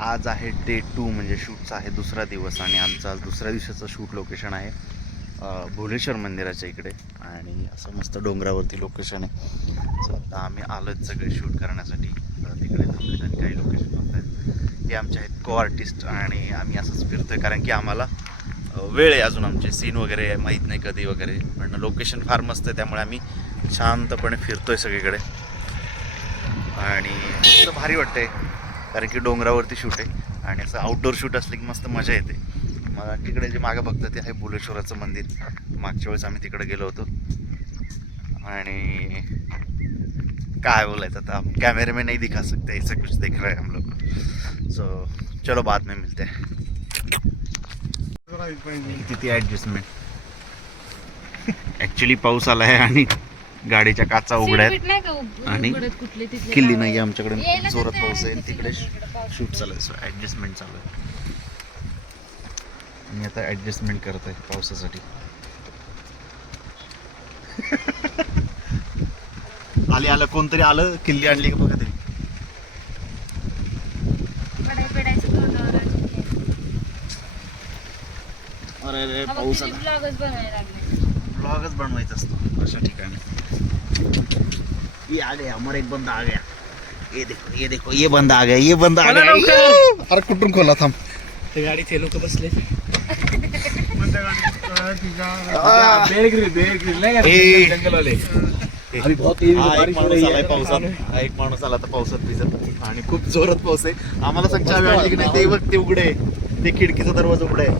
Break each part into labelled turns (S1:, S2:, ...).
S1: आज आहे day to म्हणजे शूटचा आहे दुसरा दिवस आणि आमचं आज दुसऱ्या दिवसाचं शूट लोकेशन आहे भुलेश्वर मंदिराच्या इकडे. आणि असं मस्त डोंगरावरती लोकेशन आहे. सो आता आम्ही आलोच सगळे शूट करण्यासाठी. तिकडे थांबलेत आणि काही लोकेशन बघतायत हे आमचे आहेत को आर्टिस्ट आणि आम्ही असंच फिरतोय. कारण की आम्हाला वेळ आहे अजून आमचे. सीन वगैरे माहीत नाही कधी वगैरे. पण लोकेशन फार मस्त आहे. त्यामुळे आम्ही शांतपणे फिरतोय सगळीकडे. आणि भारी वाटतंय. कारण की डोंगरावरती शूट आहे. आणि असं आउटडोर शूट असलं की मस्त मजा येते. मग तिकडे जे मागं बघतं ते आहे भुलेश्वराचं मंदिर. मागच्या वेळेस आम्ही तिकडे गेलो होतो. आणि काय बोलायचं आता? हम कैमरे में नहीं दिखा सकते ऐसा कुछ देख रहे हैं हम लोग. सो चलो बाद में मिलते हैं. किती ॲडजस्टमेंट ॲक्च्युली पाऊस आला आहे आणि गाडीच्या काचा उघड्या आहेत
S2: सीट नाही का? उघ-
S1: आणि किल्ली. नाही आमच्याकडे. जोरात पाऊस आहे. तिकडे. शूट चालू आहे. सो ॲडजस्टमेंट चालू आहे. मी आता ॲडजस्टमेंट करत आहे पावसासाठी. आले आलं कोणतरी आलं? किल्ली आणली का बघा तरी. अरे अरे पाऊस आला. ब्लॉगच बनवायचा असतो. अशा ठिकाणी. ये आ गया हमारा एक बंदा आ गया। ये देखो ये देखो ये बंदा आ गया ये बंदा आ गया। अरे कुठून खोला थांब.
S3: ते गाडी ते लोक बसले.
S1: हा
S3: बहुत तेज
S1: एक माणूस
S3: रही
S1: आलाय पावसात. एक माणूस आला तर पावसात भिजत आणि खूप जोरात पाऊस आहे. आम्हाला सांग चावी आणली की नाही ते बघ ते उघडे. ते खिडकीचा दरवाजा उघडा आहे?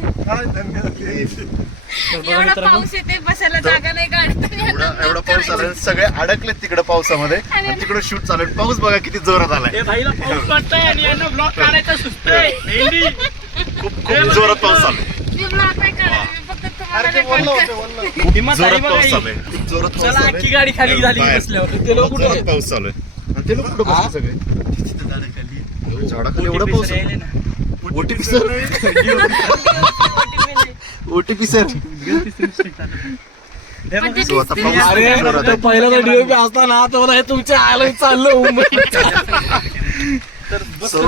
S2: एवढा पाऊस येते बसायला जागा नाही गाडीत
S1: एवढा एवढा पाऊस आला सगळे अडकलेत तिकडे पावसामध्ये. आणि तिकडे शूट चालू आहे. पाऊस बघा किती जोरात आलाय.
S3: ए भाईला पाऊस पडतोय आणि यांना ब्लॉक काढायचं सुचतंय. मेहंदी
S1: खूप खूप जोरात पाऊस चालू आहे.
S2: मी vlog नाही काढत, मी फक्त तुम्हाला record करते.
S1: खूप
S3: हिम्मत
S1: जोरात
S3: आली बघा
S1: पाऊस
S3: ही.
S1: चालू आहे. खूप जोरात पाऊस
S3: चला
S1: चालू आहे.
S3: गाडी खाली झाली
S1: बाहेर.
S3: बसल्यावर. ते लोक
S1: जोरात
S3: कुठे
S1: पाऊस चालू आहे आणि ते लोक कुठे बसले सगळे? झाडाखाली एवढा पाऊस आहे. OTP sir? OTP sir?
S2: म्हणजे
S1: आता पाऊस
S2: ना.
S3: अरे. पहिला तर डीओपी असताना तर मला हे तुमच्या आलं चाललं मुंबई.
S1: So,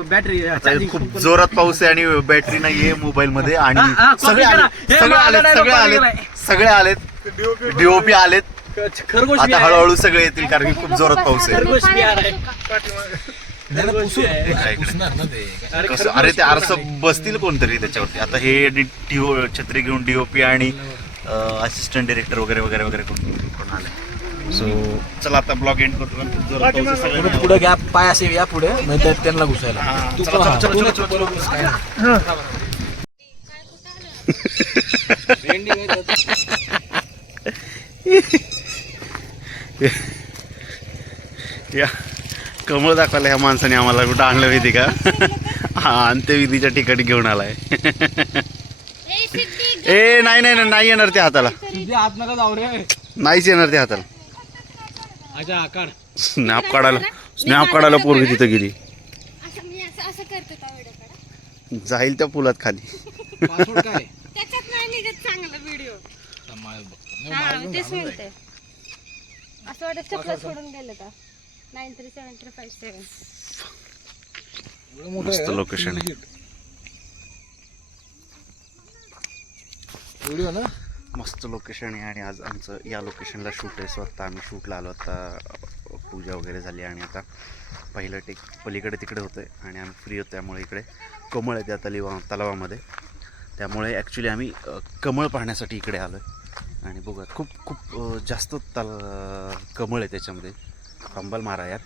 S3: बॅटरी
S1: आता हे खूप जोरात पाऊस आहे आणि बॅटरी नाहीये मोबाईल मध्ये आणि
S3: हा, हा,
S1: सगळे
S3: copy करा.
S1: आलेत
S3: हे
S1: सगळे
S3: मला
S1: आलेत
S3: नाही
S1: सगळे आलेत
S3: केलाय.
S1: सगळे आलेत. डीओपी आलेत.
S3: खरगोश
S1: आता हळूहळू सगळे येतील कारण की खूप जोरात पाऊस आहे.
S3: खरगोश?
S1: कसं अरे ते आरसं बसतील कोणतरी त्याच्यावरती. आता हे डीओ छत्री घेऊन डीओपी आणि असिस्टंट डिरेक्टर वगैरे वगैरे वगैरे कोण कोण आले सो चला आता ब्लॉग एंड करतो.
S3: पुढे घ्या पाय असे या पुढे नाही तर त्यांना घुसायला.
S1: या. कमळ दाखवायला ह्या माणसाने आम्हाला कुठं आणलं माहिती का? हा अंत्यविधीच्या ठिकाणी घेऊन आलाय.
S2: ए,
S1: नाही नाही नाही, नाही येणार ते हाताला.
S3: तुझे हात नका जाऊ रे.
S1: नाहीच येणार ते हाताला.
S3: अच्छा
S1: स्नॅप काढायला स्नॅप काढायला पोरगी तिथं गेली.
S2: असं मी असं असं करते त्या व्हिडिओ काढा
S1: जाईल त्या पुलात खाली.
S3: पासवर्ड काय?
S2: त्याच्यात नाही निघत चांगला व्हिडिओ हा तेच म्हणते असं वाटत चपला सोडून गेलं का? Nine three seven three five seven.
S3: एवढं मोठं
S1: मस्त location आहे.
S3: व्हिडिओ ना?
S1: मस्त लोकेशन आहे आणि आज आमचं या लोकेशनला शूट आहे. स्वतः आम्ही शूटला आलो. आता पूजा वगैरे झाली आणि आता पहिलं टेक पलीकडे तिकडे होतं आहे आणि आम्ही फ्री होतो त्यामुळे इकडे कमळ आहे त्या तलिवा तलावामध्ये. त्यामुळे ॲक्च्युली आम्ही कमळ पाहण्यासाठी इकडे आलो आहे आणि बघूया खूप खूप जास्त तल कमळ आहे त्याच्यामध्ये. कंबल मारा यार.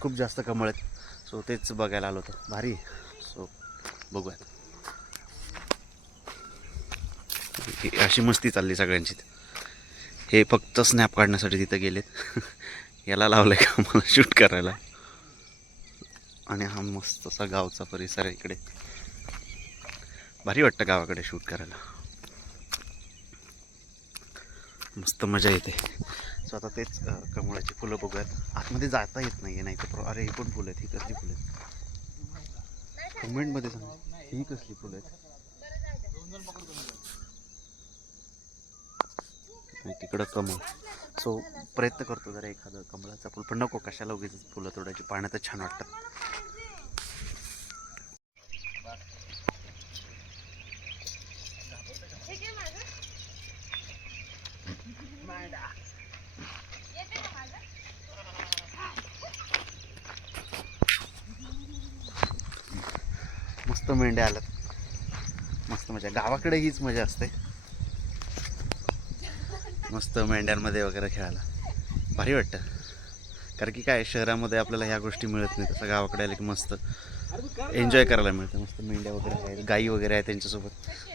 S1: खूप जास्त कमळ आहेत. सो तेच बघायला आलो होतो. भारी सो बघूयात. अशी मस्ती चालली सगळ्यांची. हे फक्त स्नॅप काढण्यासाठी तिथं गेलेत. याला लावलंय का मला शूट करायला? आणि हा मस्त असा गावचा परिसर आहे इकडे. भारी वाटतं गावाकडे शूट करायला. मस्त मजा येते. सो आता तेच कमळाची फुलं बघूयात. आतमध्ये जाता येत नाही आहे नाही तर अरे ही पण फुलं आहेत ही कसली फुलं आहेत? कमेंटमध्ये सांगा. ही कसली फुलं आहेत? तिकडं कमळ. सो प्रयत्न करतो जरा एखादं कमळाचं फुल पण नको कशाला उगीच फुलं तोडायची पाण्यात छान वाटतात. मस्त मेंढ्या आल्यात. मस्त मजा. गावाकडे हीच मजा असते. मस्त मेंढ्यांमध्ये वगैरे खेळायला. भारी वाटतं. कारण की काय शहरामध्ये आपल्याला ह्या गोष्टी मिळत नाही तसं गावाकडे आलं की मस्त एन्जॉय करायला मिळतं. मस्त मेंढ्या वगैरे आहेत गाई वगैरे आहेत त्यांच्यासोबत.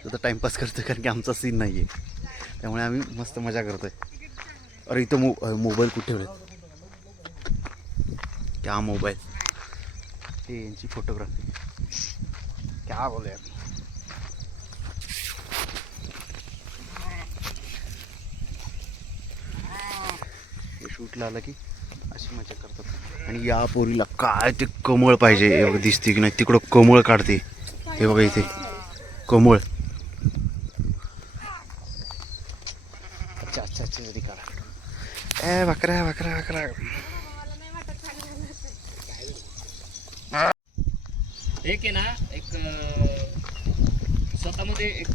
S1: तर टाईमपास करतो कारण की आमचा सीन नाही आहे त्यामुळे आम्ही मस्त मजा करतो आहे अरे इथं मो मोबाईल कुठे ठेवलेत? क्या मोबाईल हे यांची फोटोग्राफी क्या बोले शूटला आलं की अशी मजा करतात. आणि या पोरीला काय ते कमळ पाहिजे हे बघा दिसते की नाही तिकडं कमळ काढते. हे बघा इथे कमळ. अच्छा अच्छा अच्छा जरी काढा. ए बकरा बकरा बकरा
S3: एक आहे ना एक स्वतःमध्ये एक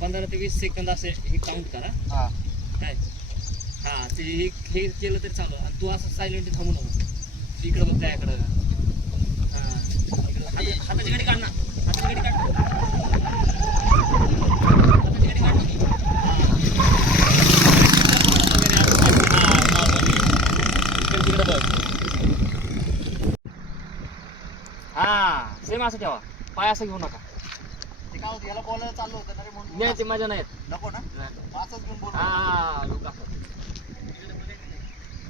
S3: पंधरा ते वीस सेकंद असे हे काउंट करा.
S1: हा.
S3: काय? हा ते हे हे केलं तरी चालू आणि तू असं सायलेंट थांबू नको. इकडं बघ त्याकडं. हा इकडं. हात- हाताची गाडी काढ ना. हाताची गाडी काढ हाताची गाडी काढ ना. हा. हा, normally. इकडं तिकडं बघ हा सेम असं ठेवा. पाय असं घेऊ नका.
S1: ते काय होतं याला बोलायला चाललं होतं ना रे म्हणून?
S3: नाही ते मजा नाही येत.
S1: नको ना? पाचच घेऊन बोल.
S3: हा लोक असं.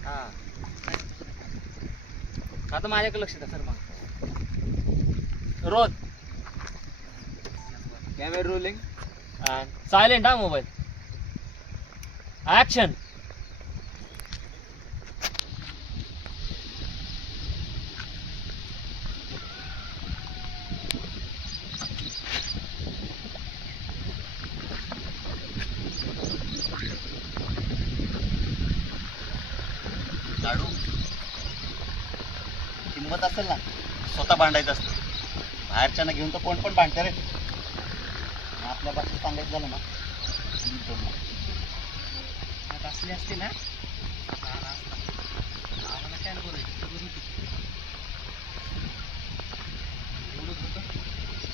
S3: हा. आता माझ्याकडे लक्ष द्या सर मग रोज. कॅमेरा रोलिंग सायलेंट हा मोबाईल ऍक्शन
S1: किंमत असेल ना स्वतः भांडायचं असतं. बाहेरच्यानं घेऊन तर कोण पण भांडतं रे. आपल्या भाषेत सांगायचं झालं ना. नीट
S3: असली असते ना आला आम्हाला काय नको होतं.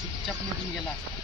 S3: चुपचाप निघून गेला असता.